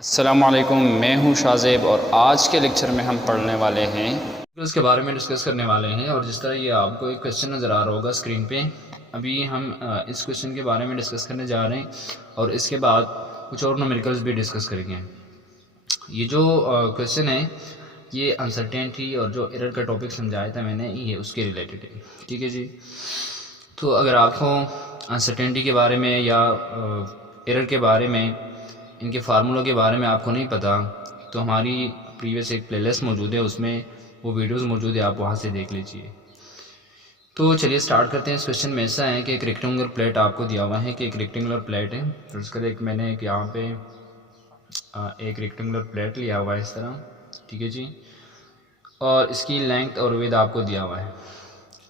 अस्सलामुअलैकुम, मैं हूं शाज़ेब और आज के लेक्चर में हम पढ़ने वाले हैं उसके बारे में डिस्कस करने वाले हैं। और जिस तरह ये आपको एक क्वेश्चन नज़र आ रहा होगा स्क्रीन पे, अभी हम इस क्वेश्चन के बारे में डिस्कस करने जा रहे हैं और इसके बाद कुछ और न्यूमेरिकल्स भी डिस्कस करेंगे। ये जो क्वेश्चन है ये अनसर्टेनिटी और जो एरर का टॉपिक समझाया था मैंने, ये उसके रिलेटेड है। ठीक है जी। तो अगर आपको अनसर्टेनिटी के बारे में या एरर के बारे में, इनके फार्मूलों के बारे में आपको नहीं पता, तो हमारी प्रीवियस एक प्लेलिस्ट मौजूद है, उसमें वो वीडियोस मौजूद है, आप वहाँ से देख लीजिए। तो चलिए स्टार्ट करते हैं। इस क्वेश्चन में ऐसा है कि एक रेक्टेंगुलर प्लेट आपको दिया हुआ है कि एक रेक्टेंगुलर प्लेट है। तो उसका एक मैंने एक यहाँ पे एक रेक्टेंगुलर प्लेट लिया हुआ है इस तरह। ठीक है जी। और इसकी लेंथ और विड्थ आपको दिया हुआ है।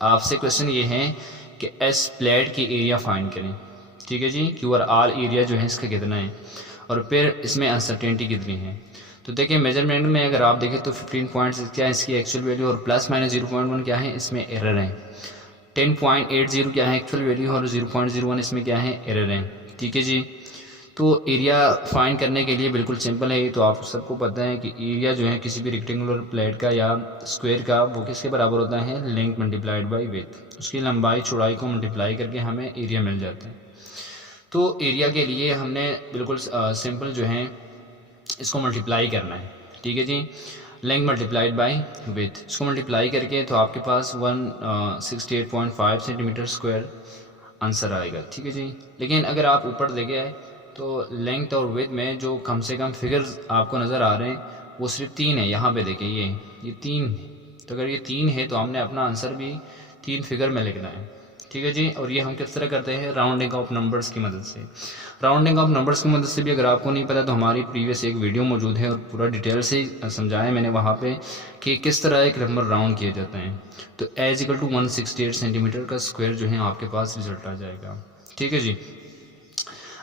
आपसे क्वेश्चन ये है कि एस प्लेट की एरिया फाइंड करें। ठीक है जी। क्यू और आर एरिया जो है इसका कितना है और फिर इसमें अनसर्टेनिटी कितनी है। तो देखिए मेजरमेंट में अगर आप देखें तो 15 पॉइंट्स क्या है इसकी एक्चुअल वैल्यू, और प्लस माइनस 0.1 क्या है इसमें एरर है। 10.80 क्या है एक्चुअल वैल्यू और 0.01 इसमें क्या है एरर है। ठीक है जी। तो एरिया फाइंड करने के लिए बिल्कुल सिंपल है। तो आप सबको पता है कि एरिया जो है किसी भी रेक्टेंगुलर प्लेट का या स्क्वायर का वो किसके बराबर होता है, लेंथ मल्टीप्लाइड बाई विड्थ। उसकी लंबाई चौड़ाई को मल्टीप्लाई करके हमें एरिया मिल जाता है। तो एरिया के लिए हमने बिल्कुल सिंपल जो है इसको मल्टीप्लाई करना है। ठीक है जी। लेंथ मल्टीप्लाइड बाई विड्थ, इसको मल्टीप्लाई करके तो आपके पास 168.5 सेंटीमीटर स्क्वायर आंसर आएगा। ठीक है जी। लेकिन अगर आप ऊपर देखें तो लेंथ और विड्थ में जो कम से कम फिगर्स आपको नज़र आ रहे हैं वो सिर्फ 3 है। यहाँ पे देखें ये 3, तो अगर ये 3 है तो हमने अपना आंसर भी 3 फिगर में लिखना है। ठीक है जी। और ये हम किस तरह करते हैं, राउंडिंग ऑफ नंबर्स की मदद से। राउंडिंग ऑफ नंबर्स की मदद से भी अगर आपको नहीं पता तो हमारी प्रीवियस एक वीडियो मौजूद है और पूरा डिटेल से समझाया मैंने वहाँ पे कि किस तरह एक नंबर राउंड किए जाते हैं। तो एज इक्वल टू 168 सेंटीमीटर का स्क्वायर जो है आपके पास रिजल्ट आ जाएगा। ठीक है जी।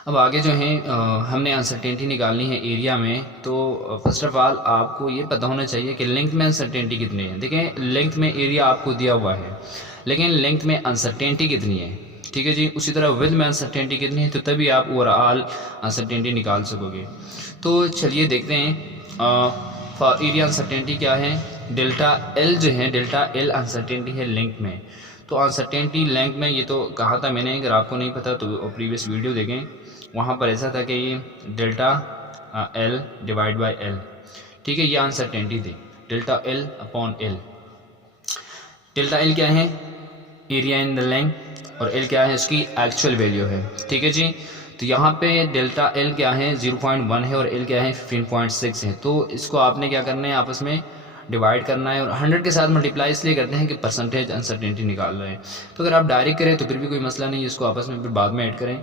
अब आगे जो है हमने अनसर्टेनिटी निकालनी है एरिया में। तो फर्स्ट ऑफ ऑल आपको ये पता होना चाहिए कि लेंथ में अनसर्टेनिटी कितनी है। देखें लेंथ में एरिया आपको दिया हुआ है, लेकिन लेंथ में अनसर्टेनिटी कितनी है। ठीक है जी। उसी तरह विड्थ में अनसर्टेनिटी कितनी है, तो तभी आप ओवरऑल अनसर्टेनिटी निकाल सकोगे। तो चलिए देखते हैं एरिया अनसर्टेनिटी क्या है। डेल्टा एल जो है, डेल्टा एल अनसर्टेनिटी है लेंथ में। तो अनसर्टेनिटी लेंथ में ये तो कहा था मैंने, अगर आपको नहीं पता तो प्रीवियस वीडियो देखें, वहाँ पर ऐसा था कि ये delta L divide by L. ठीक है, ये अनसर्टेनिटी थी, delta L upon L. Delta L क्या है, एरिया इन द लेंथ, और एल क्या है, इसकी एक्चुअल वैल्यू है। ठीक है जी। तो यहाँ पे डेल्टा एल क्या है 0.1 है और एल क्या है 15.6 है। तो इसको आपने क्या करना है, आपस में डिवाइड करना है, और 100 के साथ मल्टीप्लाई इसलिए करते हैं कि परसेंटेज अनसर्टेनिटी निकाल रहे हैं। तो अगर आप डायरेक्ट करें तो फिर भी कोई मसला नहीं है, इसको आपस में फिर बाद में ऐड करें।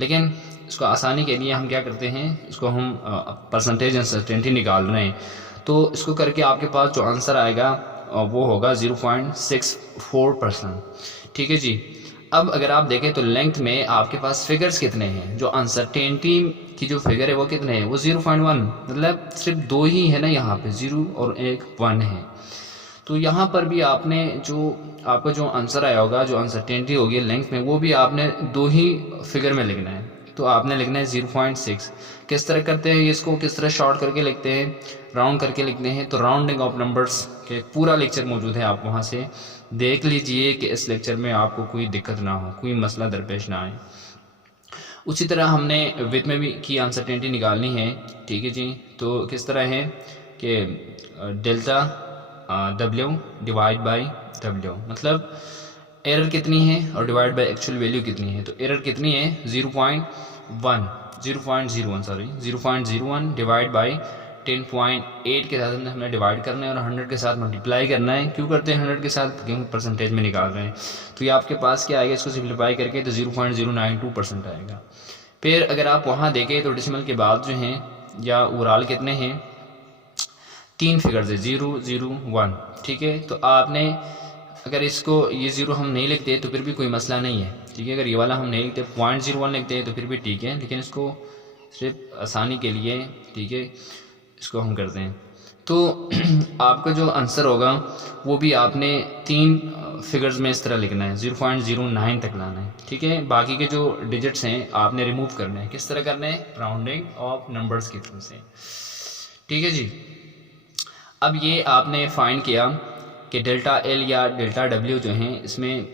लेकिन इसको आसानी के लिए हम क्या करते हैं, इसको हम परसेंटेज अनसर्टेनिटी निकाल रहे हैं। तो इसको करके आपके पास जो आंसर आएगा वो होगा 0.64%। ठीक है जी। अब अगर आप देखें तो लेंथ में आपके पास फिगर्स कितने हैं, जो अनसर्टेनिटी की जो फिगर है वो कितने हैं, वो 0.1, मतलब सिर्फ 2 ही है ना, यहाँ पे 0 और एक 1 है। तो यहाँ पर भी आपने जो आपका जो आंसर आया होगा, जो अनसर्टेनिटी होगी लेंथ में, वो भी आपने 2 ही फिगर में लिखना है। तो आपने लिखना है 0.6। किस तरह करते हैं इसको, किस तरह शॉर्ट करके लिखते हैं, राउंड करके लिखते हैं। तो राउंडिंग ऑफ नंबर्स के पूरा लेक्चर मौजूद है, आप वहाँ से देख लीजिए कि इस लेक्चर में आपको कोई दिक्कत ना हो, कोई मसला दरपेश ना आए। उसी तरह हमने विथ में भी की अनसर्टेनिटी निकालनी है। ठीक है जी। तो किस तरह है कि delta W divide by W, मतलब एरर कितनी है और डिवाइड बाई एक्चुअल वैल्यू कितनी है। तो एरर कितनी है 0.01 डिवाइड बाई 10.8 के साथ हमें डिवाइड करना है और 100 के साथ मल्टीप्लाई करना है। क्यों करते हैं 100 के साथ, क्योंकि परसेंटेज में निकाल रहे हैं। तो ये आपके पास क्या आएगा, इसको सिंप्लीफाई करके तो 0.092% आएगा। फिर अगर आप वहाँ देखें तो डेसिमल के बाद जो हैं या ओवरऑल कितने हैं, 3 फिगर्स है 0, 0, 1। ठीक है। तो आपने अगर इसको ये 0 हम नहीं लिखते तो फिर भी कोई मसला नहीं है। ठीक है। अगर ये वाला हम नहीं लिखते 0.01 लिखते हैं तो फिर भी ठीक है, लेकिन इसको सिर्फ आसानी के लिए, ठीक है, इसको हम करते हैं तो आपका जो आंसर होगा वो भी आपने 3 फिगर्स में इस तरह लिखना है, 0.09 तक लाना है, ठीक है। बाकी के जो डिजिट्स हैं आपने रिमूव करने हैं। किस तरह करने हैं? राउंडिंग ऑफ नंबर्स के थ्रू से, ठीक है जी। अब ये आपने फाइंड किया कि डेल्टा एल या डेल्टा डब्ल्यू जो हैं इसमें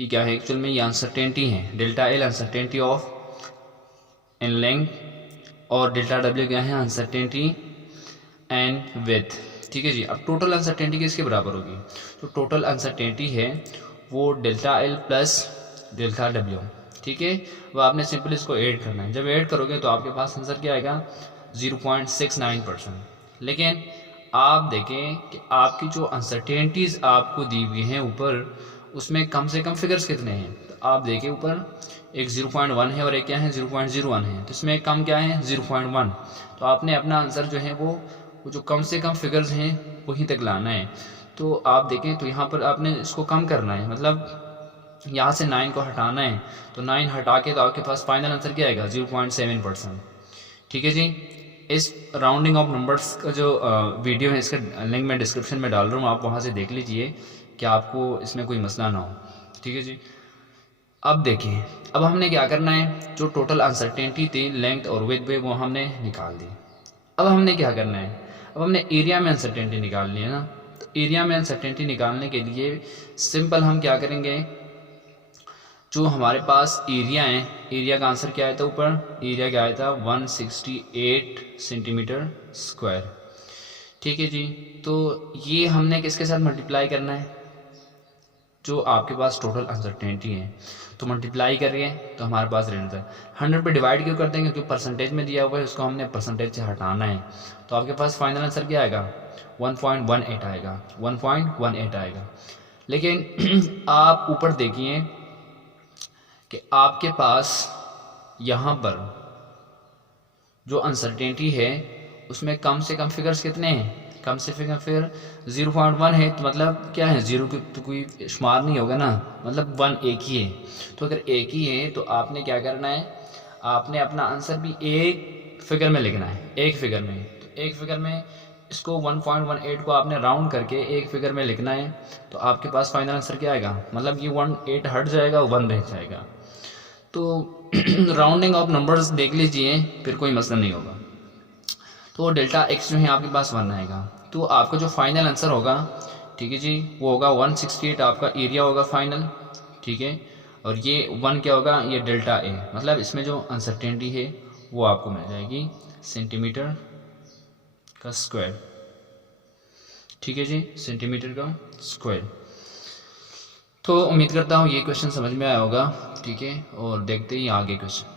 ये क्या है, एक्चुअल में ये अनसर्टेनिटी है। Delta L uncertainty of in length और डेल्टा डब्ल्यू क्या है, अनसर्टेनिटी एंड विथ, ठीक है जी। अब टोटल अनसर्टेनिटी किसके बराबर होगी? तो टोटल अनसर्टेनिटी है वो delta L plus delta W, ठीक है। वो आपने सिंपल इसको ऐड करना है। जब ऐड करोगे तो आपके पास आंसर क्या आएगा, 0.69%। लेकिन आप देखें कि आपकी जो अनसर्टेनिटीज़ आपको दी हुई हैं ऊपर, उसमें कम से कम फिगर्स कितने हैं? तो आप देखें ऊपर एक 0.1 है और एक क्या है, 0.01 है। तो इसमें कम क्या है, 0.1। तो आपने अपना आंसर जो है वो जो कम से कम फिगर्स हैं वहीं तक लाना है। तो आप देखें तो यहाँ पर आपने इसको कम करना है, मतलब यहाँ से 9 को हटाना है। तो 9 हटा के तो आपके पास फाइनल आंसर क्या आएगा, 0.7%, ठीक है जी। इस राउंडिंग ऑफ नंबर्स का जो वीडियो है इसका लिंक मैं डिस्क्रिप्शन में डाल रहा हूँ, आप वहाँ से देख लीजिए कि आपको इसमें कोई मसला ना हो, ठीक है जी। अब देखिए, अब हमने क्या करना है, जो टोटल अनसर्टेनिटी थी लेंथ और विड्थ पे वो हमने निकाल दी। अब हमने क्या करना है, अब हमने एरिया में अनसर्टेनिटी निकालनी है ना। तो एरिया में अनसर्टेनिटी निकालने के लिए सिंपल हम क्या करेंगे, जो हमारे पास एरिया है, एरिया का आंसर क्या आया था ऊपर, एरिया क्या आया था 168 सेंटीमीटर स्क्वायर, ठीक है जी। तो ये हमने किसके साथ मल्टीप्लाई करना है, जो आपके पास टोटल अनसर्टेनिटी है। तो मल्टीप्लाई करिए तो हमारे पास रहता है 100 पे डिवाइड क्यों करते हैं, क्योंकि परसेंटेज में दिया हुआ है, उसको हमने परसेंटेज से हटाना है। तो आपके पास फाइनल आंसर क्या आएगा, 1.18 आएगा, 1.18 आएगा। लेकिन आप ऊपर देखिए कि आपके पास यहाँ पर जो अनसर्टेनिटी है उसमें कम से कम फिगर्स कितने हैं, कम से कम फिगर 0.1 है। तो मतलब क्या है, 0 की तो कोई शुमार नहीं होगा ना, मतलब 1 एक ही है। तो अगर एक ही है तो आपने क्या करना है, आपने अपना आंसर भी एक फिगर में लिखना है, एक फिगर में। तो एक फिगर में इसको 1.18 को आपने राउंड करके एक फिगर में लिखना है। तो आपके पास फाइनल आंसर क्या आएगा, मतलब ये 18 हट जाएगा, 1 रह जाएगा। तो राउंडिंग ऑफ नंबर्स देख लीजिए, फिर कोई मसला नहीं होगा। तो डेल्टा एक्स जो है आपके पास 1 आएगा। तो आपका जो फाइनल आंसर होगा, ठीक है जी, वो होगा 168, आपका एरिया होगा फाइनल, ठीक है। और ये 1 क्या होगा, ये डेल्टा ए, मतलब इसमें जो अनसर्टेनिटी है वो आपको मिल जाएगी सेंटीमीटर का स्क्वायर, ठीक है जी, सेंटीमीटर का स्क्वायर। तो उम्मीद करता हूँ ये क्वेश्चन समझ में आया होगा, ठीक है। और देखते ही आगे क्वेश्चन।